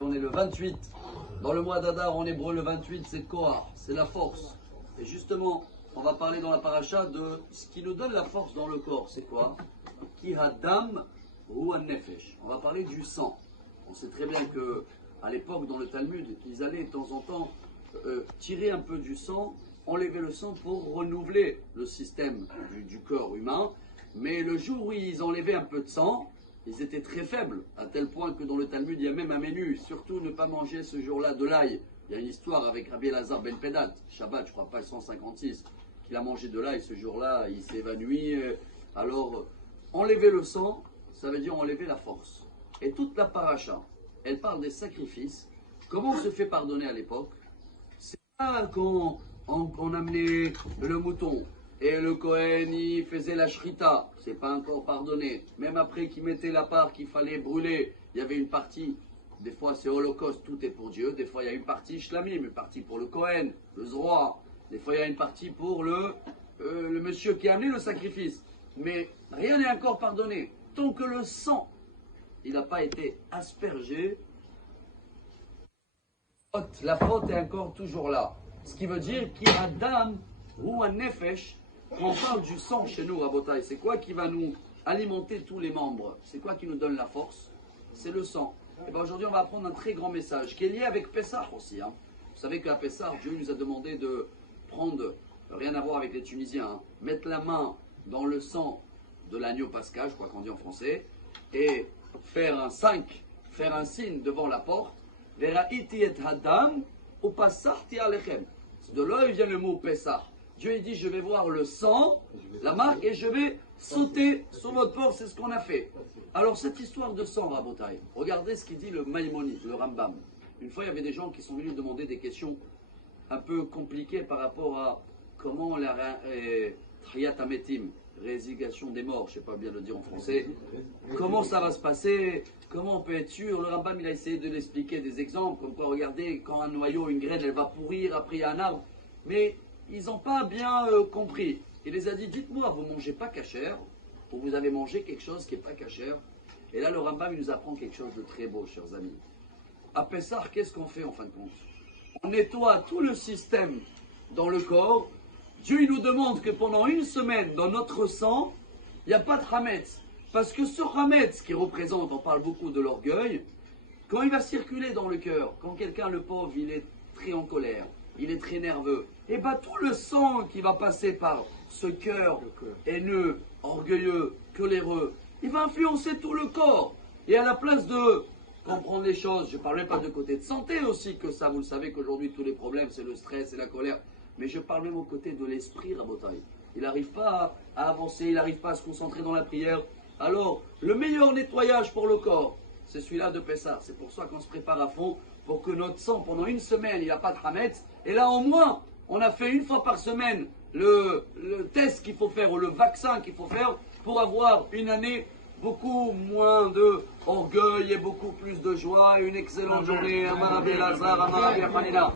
On est le 28. Dans le mois d'Adar, en hébreu, le 28, c'est Kohar, c'est la force. Et justement, on va parler dans la paracha de ce qui nous donne la force dans le corps. C'est quoi? Ki hadam ou nefesh. On va parler du sang. On sait très bien que à l'époque, dans le Talmud, ils allaient de temps en temps tirer un peu du sang, enlever le sang pour renouveler le système du corps humain. Mais le jour où ils enlevaient un peu de sang, ils étaient très faibles, à tel point que dans le Talmud, il y a même un menu, surtout ne pas manger ce jour-là de l'ail. Il y a une histoire avec Rabbi Elazar ben Pedat, Shabbat, je crois pas, 156, qu'il a mangé de l'ail ce jour-là, il s'est évanoui. Alors, enlever le sang, ça veut dire enlever la force. Et toute la paracha, elle parle des sacrifices. Comment on se fait pardonner à l'époque? C'est pas quand on amenait le mouton et le Kohen il faisait la shrita, c'est pas encore pardonné. Même après qu'il mettait la part qu'il fallait brûler, il y avait une partie, des fois c'est holocauste, tout est pour Dieu, des fois il y a une partie shlamim, une partie pour le Kohen, le zroa, des fois il y a une partie pour le monsieur qui a amené le sacrifice. Mais rien n'est encore pardonné. Tant que le sang, il n'a pas été aspergé, la faute est encore toujours là. Ce qui veut dire qu'il y a Adam ou un nefesh. Quand on parle du sang chez nous, Rabotai, c'est quoi qui va nous alimenter tous les membres? C'est quoi qui nous donne la force? C'est le sang. Et bien aujourd'hui, on va apprendre un très grand message qui est lié avec Pessah aussi. Vous savez qu'à Pessah, Dieu nous a demandé de prendre, rien à voir avec les Tunisiens, mettre la main dans le sang de l'agneau pascal, je crois qu'on dit en français, et faire un 5, faire un signe devant la porte. Vera'iti et hadam ou passarti alechem. De là, il vient le mot Pessah. Dieu il dit, je vais voir le sang, la marque, et je vais sauter sur votre porte. C'est ce qu'on a fait. Alors, cette histoire de sang, Rabotai, regardez ce qu'il dit le Maïmonide, le Rambam. Une fois, il y avait des gens qui sont venus demander des questions un peu compliquées par rapport à comment la Triyat Ametim, résignation des morts, je ne sais pas bien le dire en français, comment ça va se passer, comment on peut être sûr. Le Rambam, il a essayé de l'expliquer des exemples, comme quoi, regardez, quand un noyau, une graine, elle va pourrir, après il y a un arbre. Mais ils n'ont pas bien compris. Il les a dit, dites-moi, vous ne mangez pas cachère, ou vous avez mangé quelque chose qui n'est pas cachère. Et là, le Rambam, il nous apprend quelque chose de très beau, chers amis. À Pessah, qu'est-ce qu'on fait en fin de compte? On nettoie tout le système dans le corps. Dieu, il nous demande que pendant une semaine, dans notre sang, il n'y a pas de Hametz. Parce que ce Hametz qui représente, on parle beaucoup de l'orgueil, quand il va circuler dans le cœur, quand quelqu'un, le pauvre, il est très en colère, il est très nerveux, et bien tout le sang qui va passer par ce cœur haineux, orgueilleux, coléreux, il va influencer tout le corps. Et à la place de comprendre les choses, je ne parlais pas de côté de santé aussi, que ça, vous le savez qu'aujourd'hui tous les problèmes c'est le stress et la colère, mais je parle même au côté de l'esprit, Rabotai. Il n'arrive pas à avancer, il n'arrive pas à se concentrer dans la prière. Alors, le meilleur nettoyage pour le corps, c'est celui-là de Pessah. C'est pour ça qu'on se prépare à fond, pour que notre sang, pendant une semaine, il n'y a pas de Hametz. Et là, au moins, on a fait une fois par semaine le test qu'il faut faire, ou le vaccin qu'il faut faire, pour avoir une année beaucoup moins d'orgueil et beaucoup plus de joie. Une excellente journée. Amar Rabbi Elazar, Amar Rabbi Hanina.